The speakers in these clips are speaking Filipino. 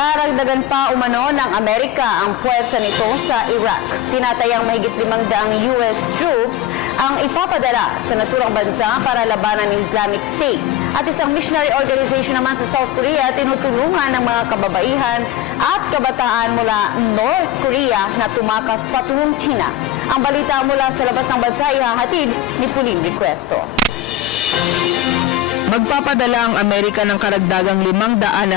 Daragdagan pa umano ng Amerika ang puwersa nito sa Iraq. Tinatayang mahigit 500 US troops ang ipapadala sa naturang bansa para labanan ng Islamic State. At isang missionary organization naman sa South Korea tinutulungan ng mga kababaihan at kabataan mula North Korea na tumakas patungong China. Ang balita mula sa labas ng bansa ihahatid ni Pauline Requesto. Magpapadala ang Amerika ng karagdagang 560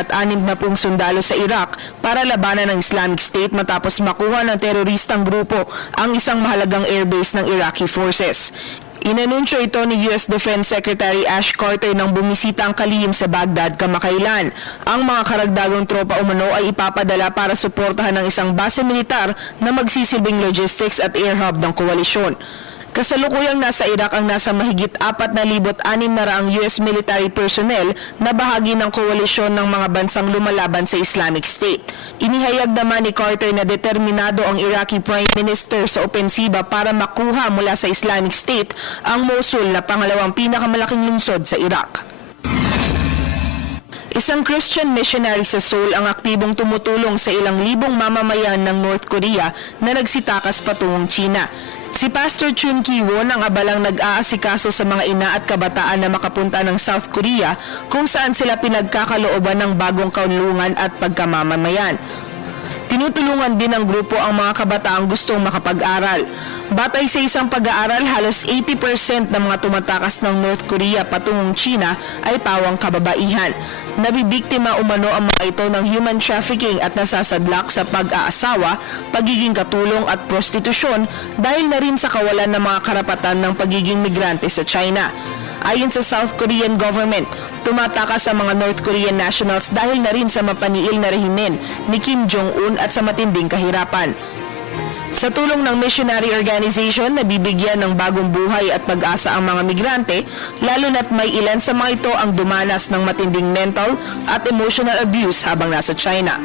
sundalo sa Iraq para labanan ng Islamic State matapos makuha ng teroristang grupo ang isang mahalagang airbase ng Iraqi forces. Inanunsyo ito ni US Defense Secretary Ash Carter nang bumisita ang kalihim sa Baghdad kamakailan. Ang mga karagdagang tropa umano ay ipapadala para suportahan ng isang base militar na magsisilbing logistics at air hub ng koalisyon. Kasalukuyang nasa Iraq ang nasa mahigit 4,600 US military personnel na bahagi ng koalisyon ng mga bansang lumalaban sa Islamic State. Inihayag naman ni Carter na determinado ang Iraqi Prime Minister sa opensiba para makuha mula sa Islamic State ang Mosul na pangalawang pinakamalaking lungsod sa Iraq. Isang Christian missionary sa Seoul ang aktibong tumutulong sa ilang libong mamamayan ng North Korea na nagsitakas patungong China. Si Pastor Chun Ki-won ang abalang nag-aasikaso sa mga ina at kabataan na makapunta ng South Korea kung saan sila pinagkakalooban ng bagong kaunlungan at pagkamamamayan. Tinutulungan din ng grupo ang mga kabataang gustong makapag-aral. Batay sa isang pag-aaral, halos 80% ng mga tumatakas ng North Korea patungong China ay pawang kababaihan. Nabibiktima umano ang mga ito ng human trafficking at nasasadlak sa pag-aasawa, pagiging katulong at prostitusyon dahil na rin sa kawalan ng mga karapatan ng pagiging migrante sa China. Ayon sa South Korean government, tumatakas ang mga North Korean nationals dahil na rin sa mapaniil na rehimen ni Kim Jong-un at sa matinding kahirapan. Sa tulong ng missionary organization, nabibigyan ng bagong buhay at pag-asa ang mga migrante, lalo na't may ilan sa mga ito ang dumanas ng matinding mental at emotional abuse habang nasa China.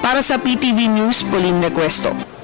Para sa PTV News, Pauline Requesto.